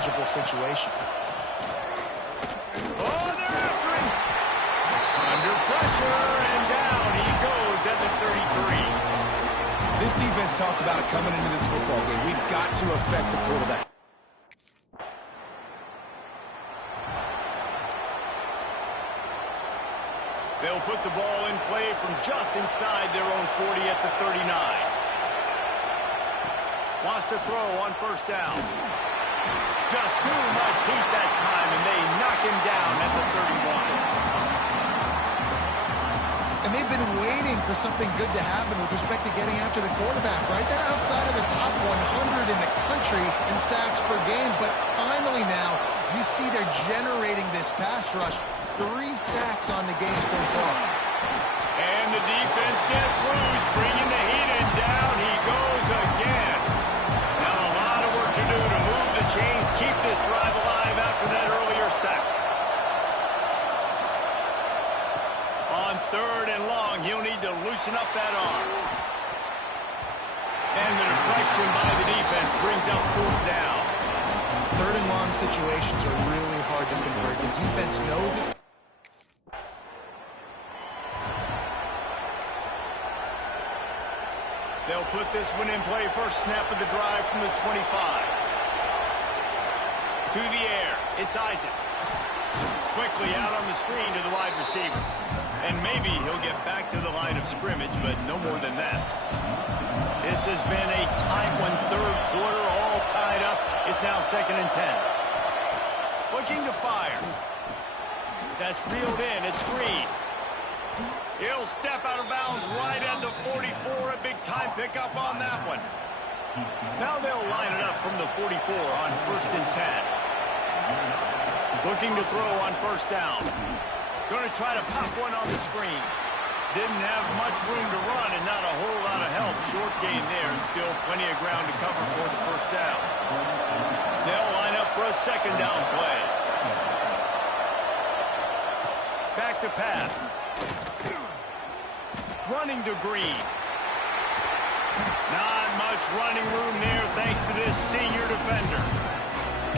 manageable situation. Oh, they're after him. Under pressure, and down he goes at the 33. This defense talked about it coming into this football game. We've got to affect the quarterback. They'll put the ball in play from just inside their own 40 at the 39. Wants to throw on first down. Just too much heat that time, and they knock him down at the 31. And they've been waiting for something good to happen with respect to getting after the quarterback, right? They're outside of the top 100 in the country in sacks per game, but finally now you see they're generating this pass rush. 3 sacks on the game so far. And the defense gets loose, bringing the heat, and down he goes again. Now a lot of work to do to move the chains, keep this drive alive after that earlier sack. On 3rd and long, he'll need to loosen up that arm. And the deflection by the defense brings up 4th down. 3rd and long situations are really hard to convert. The defense knows it's... They'll put this one in play. First snap of the drive from the 25. To the air. It's Isaac. Quickly out on the screen to the wide receiver. And maybe he'll get back to the line of scrimmage, but no more than that. This has been a tight one. 3rd quarter, all tied up. It's now 2nd and 10. Looking to fire. That's reeled in. It's Green. He'll step out of bounds right at the 44. A big-time pickup on that one. Now they'll line it up from the 44 on 1st and 10. Looking to throw on first down. Going to try to pop one on the screen. Didn't have much room to run and not a whole lot of help. Short gain there and still plenty of ground to cover for the first down. They'll line up for a 2nd down play. Back to pass. Running to Green. Not much running room there thanks to this senior defender.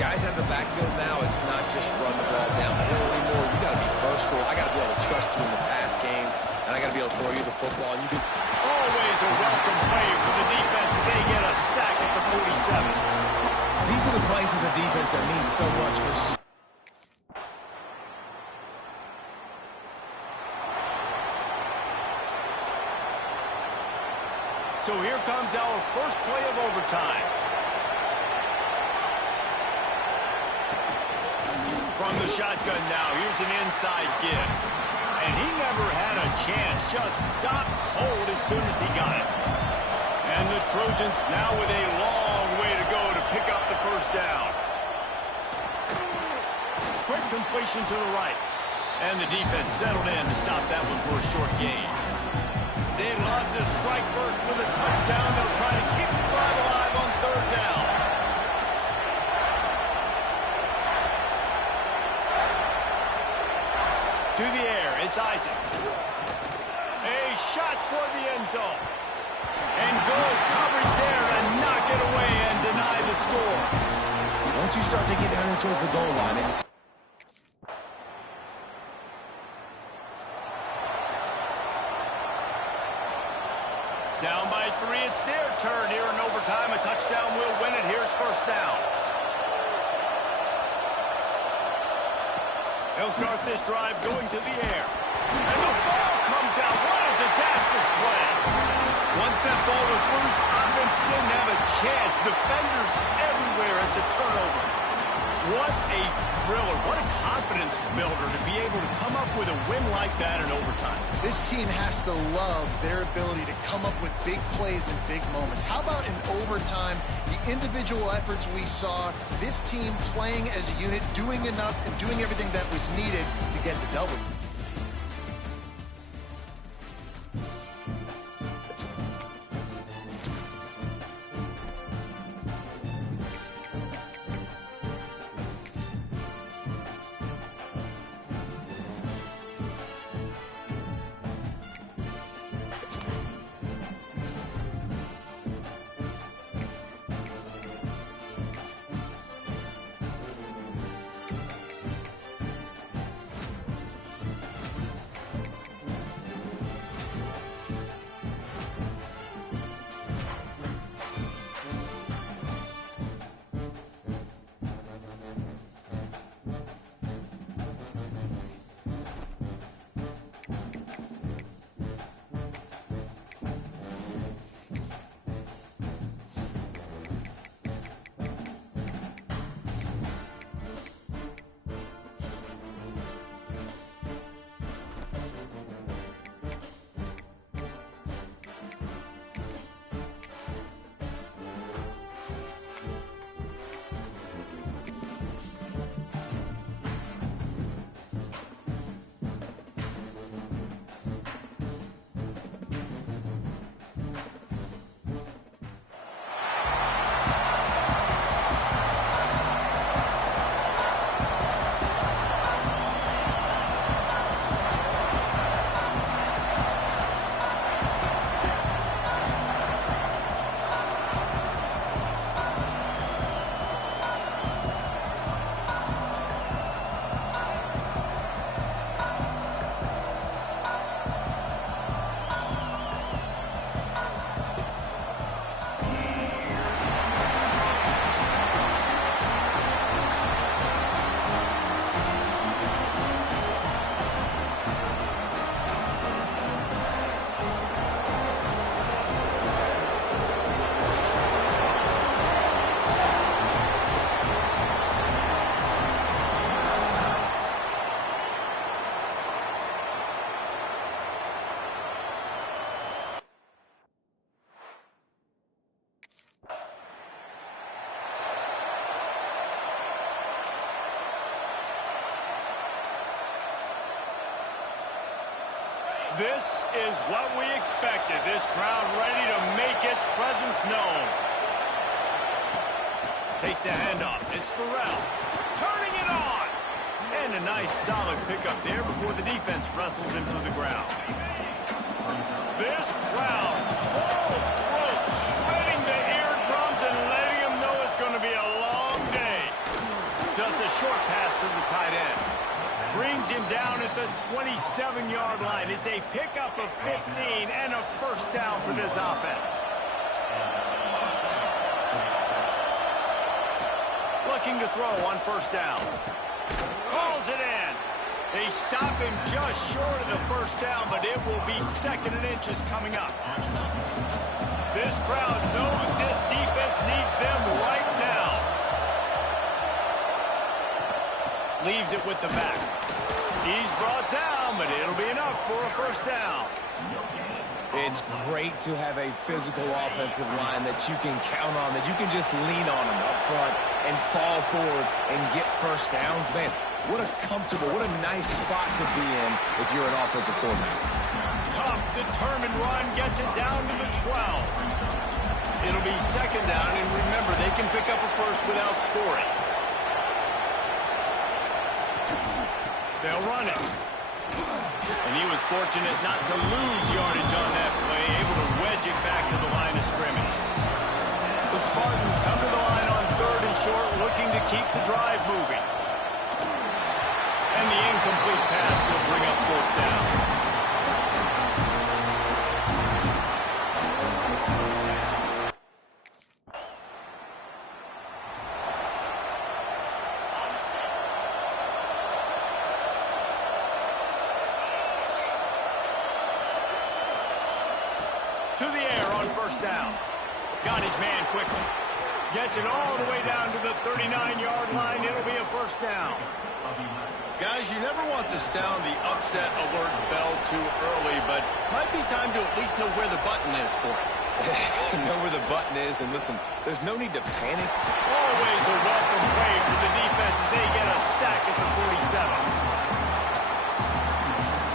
Guys at the backfield now, it's not just run the ball downhill anymore. You got to be versatile. I got to be able to trust you in the pass game, and I got to be able to throw you the football. And you can always a welcome play for the defense as they get a sack at the 47. These are the plays as a defense that mean so much for... So here comes our first play of overtime. From the shotgun now, here's an inside give. And he never had a chance, just stopped cold as soon as he got it. And the Trojans now with a long way to go to pick up the first down. Quick completion to the right. And the defense settled in to stop that one for a short gain. They love to strike first with a touchdown. They'll try to keep the drive alive on 3rd down. To the air, it's Isaac. A shot toward the end zone. And good coverage there to knock it away and deny the score. Once you start to get down towards the goal line, it's... Down by 3, it's their turn here in overtime. A touchdown will win it. Here's first down. They'll start this drive going to the air. And the ball comes out. What a disastrous play. Once that ball was loose, offense didn't have a chance. Defenders everywhere. It's a turnover. What a thriller. What a confidence builder to be able to come up with a win like that in overtime. This team has to love their ability to come up with big plays and big moments. How about in overtime, the individual efforts we saw, this team playing as a unit, doing enough and doing everything that was needed to get the W. This is what we expected. This crowd ready to make its presence known. Takes the handoff. It's Burrell. Turning it on. And a nice solid pickup there before the defense wrestles him to the ground. This crowd full throat, spreading the eardrums and letting them know it's going to be a long day. Just a short pass to the tight end. Brings him down at the 27-yard line. It's a pickup of 15 and a first down for this offense. Looking to throw on first down. Calls it in. They stop him just short of the first down, but it will be second and inches coming up. This crowd knows this defense needs them right now. Leaves it with the back. He's brought down, but it'll be enough for a first down. It's great to have a physical offensive line that you can count on, that you can just lean on them up front and fall forward and get first downs. Man, what a comfortable, what a nice spot to be in if you're an offensive coordinator. Tough, determined run, gets it down to the 12. It'll be second down, and remember, they can pick up a first without scoring. They'll run it. And he was fortunate not to lose yardage on that play, able to wedge it back to the line of scrimmage. The Spartans come to the line on third and short, looking to keep the drive moving. And the incomplete pass will bring up fourth down. To the air on first down. Got his man quickly. Gets it all the way down to the 39-yard line. It'll be a first down. Guys, you never want to sound the upset alert bell too early, but might be time to at least know where the button is for it. Know where the button is, and listen, there's no need to panic. Always a welcome play for the defense as they get a sack at the 47.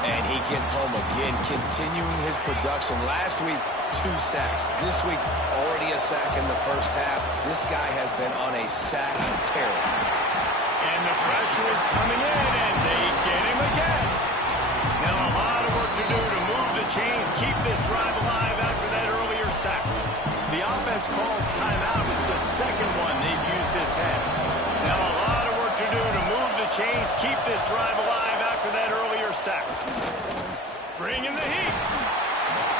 And he gets home again, continuing his production. Last week, 2 sacks. This week, already a sack in the first half. This guy has been on a sack tear. And the pressure is coming in, and they get him again. Now a lot of work to do to move the chains, keep this drive alive after that earlier sack. The offense calls timeout. It's the second one they've used this head. Now a lot of work to do to move the chains, keep this drive alive after that earlier sack. Bringing the heat.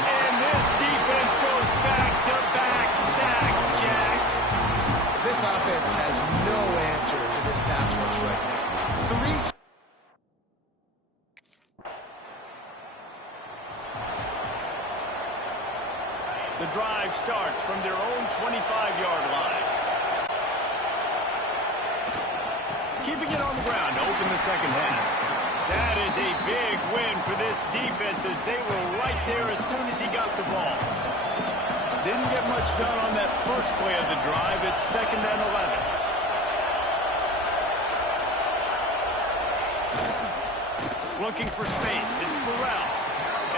And this defense goes back-to-back sack, Jack. This offense has no answer for this pass rush right now. The drive starts from their own 25-yard line. Keeping it on the ground to open the second half. That is a big win for this defense as they were right there as soon as he got the ball. Didn't get much done on that first play of the drive. It's second and 11. Looking for space. It's Burrell.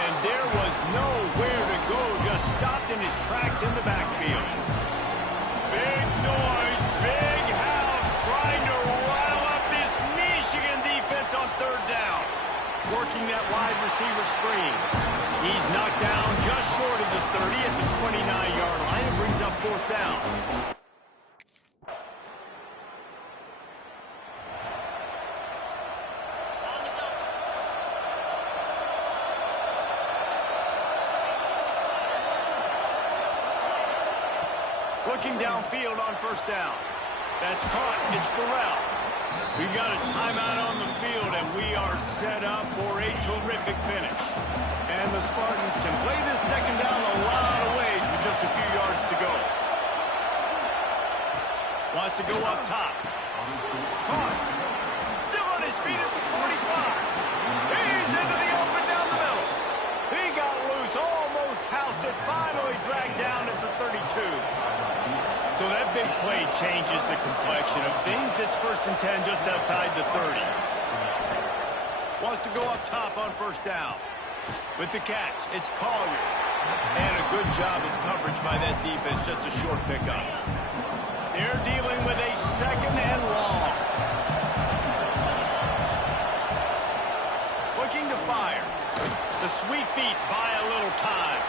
And there was nowhere to go. Just stopped in his tracks in the backfield. Big noise. Big house trying to rile up this Michigan defense on third down. Working that wide receiver screen. He's knocked down just short of the 30 at the 29-yard line. It brings up fourth down. Looking downfield on first down. That's caught. It's Burrell. We've got a timeout on the field, and we are set up for a terrific finish. And the Spartans can play this second down a lot of ways with just a few yards to go. Wants to go up top. Caught. Still on his feet at the 45. He's into the open down the middle. He got loose, almost housed it, finally dragged down at the 32. So that big play changes the complexion of things. It's first and 10 just outside the 30. Wants to go up top on first down. With the catch, it's Collier. And a good job of coverage by that defense, just a short pickup. They're dealing with a second and long. Looking to fire. The sweet feet buy a little time.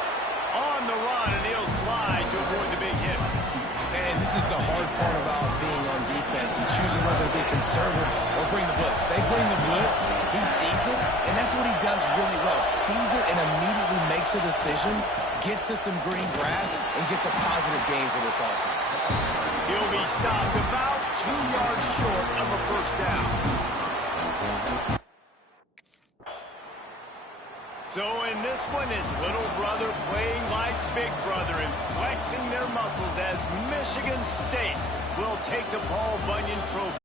On the run, and he'll slide to avoid the big hit. And this is the hard part about being on defense and choosing whether to be conservative or bring the blitz. They bring the blitz, he sees it, and that's what he does really well. Sees it and immediately makes a decision, gets to some green grass, and gets a positive gain for this offense. He'll be stopped about 2 yards short of a first down. So in this one, is little brother playing like big brother and flexing their muscles as Michigan State will take the Paul Bunyan Trophy.